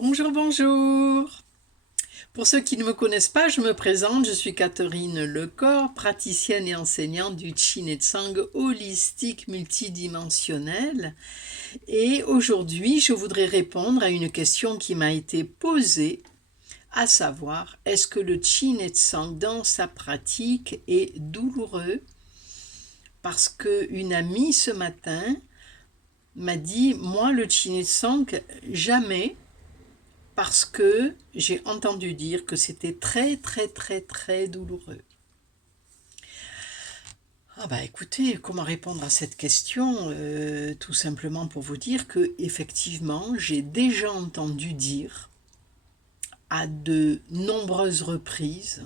Bonjour, bonjour. Pour ceux qui ne me connaissent pas, je me présente, je suis Catherine Lecor, praticienne et enseignante du Qin et Tsang holistique multidimensionnel. Et aujourd'hui, je voudrais répondre à une question qui m'a été posée, à savoir, est-ce que le Qin et Tsang dans sa pratique est douloureux? Parce qu'une amie ce matin m'a dit, moi le Qin et Tsang, jamais, parce que j'ai entendu dire que c'était très très très très douloureux. Ah bah écoutez, comment répondre à cette question? Tout simplement pour vous dire que effectivement, j'ai déjà entendu dire à de nombreuses reprises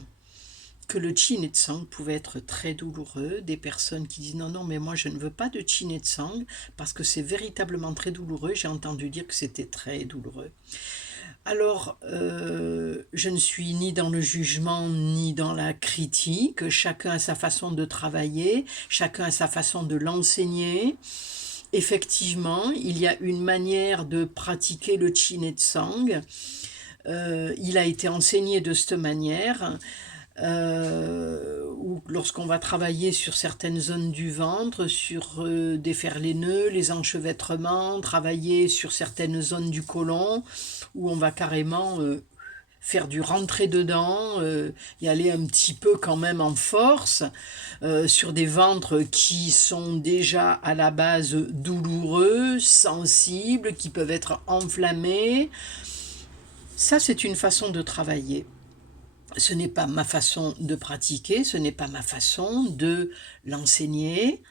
que le Qin et Tsang pouvait être très douloureux, des personnes qui disent non, non, mais moi je ne veux pas de Qin et Tsang parce que c'est véritablement très douloureux, j'ai entendu dire que c'était très douloureux. Alors, je ne suis ni dans le jugement ni dans la critique, chacun a sa façon de travailler, chacun a sa façon de l'enseigner. Effectivement, il y a une manière de pratiquer le Qin et Tsang. Il a été enseigné de cette manière. Ou lorsqu'on va travailler sur certaines zones du ventre, sur défaire les nœuds, les enchevêtrements, travailler sur certaines zones du côlon, où on va carrément faire du rentrer dedans, y aller un petit peu quand même en force, sur des ventres qui sont déjà à la base douloureux, sensibles, qui peuvent être enflammés. Ça, c'est une façon de travailler. Ce n'est pas ma façon de pratiquer, ce n'est pas ma façon de l'enseigner.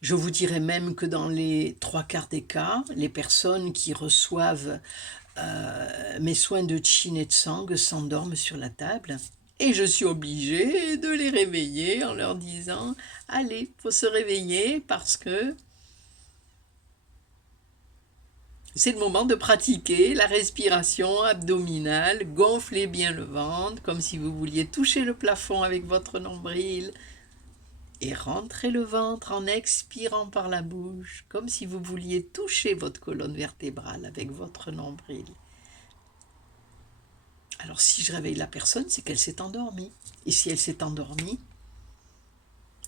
Je vous dirais même que dans les 3/4 des cas, les personnes qui reçoivent mes soins de Qin et de Tsang s'endorment sur la table et je suis obligée de les réveiller en leur disant « Allez, faut se réveiller parce que c'est le moment de pratiquer la respiration abdominale, gonflez bien le ventre comme si vous vouliez toucher le plafond avec votre nombril et rentrez le ventre en expirant par la bouche comme si vous vouliez toucher votre colonne vertébrale avec votre nombril. » Alors si je réveille la personne, c'est qu'elle s'est endormie. Et si elle s'est endormie,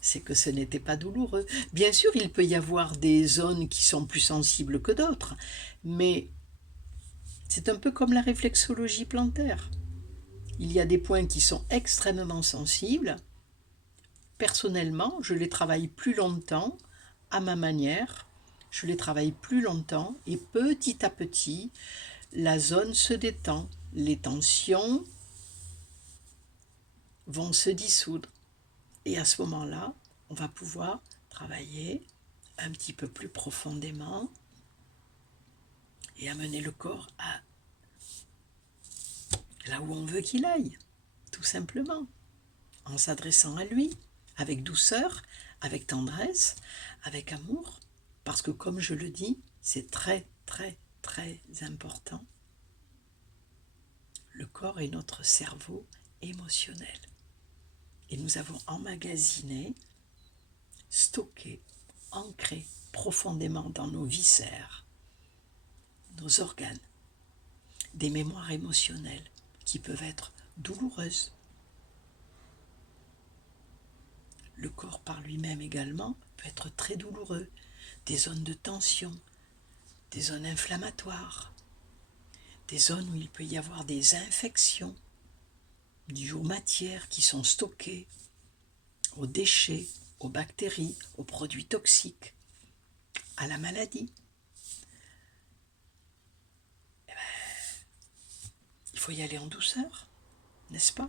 c'est que ce n'était pas douloureux. Bien sûr, il peut y avoir des zones qui sont plus sensibles que d'autres, mais c'est un peu comme la réflexologie plantaire. Il y a des points qui sont extrêmement sensibles. Personnellement, je les travaille plus longtemps, à ma manière. Je les travaille plus longtemps et petit à petit, la zone se détend. Les tensions vont se dissoudre. Et à ce moment-là, on va pouvoir travailler un petit peu plus profondément et amener le corps à là où on veut qu'il aille, tout simplement, en s'adressant à lui, avec douceur, avec tendresse, avec amour, parce que comme je le dis, c'est très, très, très important. Le corps est notre cerveau émotionnel. Et nous avons emmagasiné, stocké, ancré profondément dans nos viscères, nos organes, des mémoires émotionnelles qui peuvent être douloureuses. Le corps par lui-même également peut être très douloureux, des zones de tension, des zones inflammatoires, des zones où il peut y avoir des infections dues aux matières qui sont stockées, aux déchets, aux bactéries, aux produits toxiques, à la maladie. Il faut y aller en douceur, n'est-ce pas?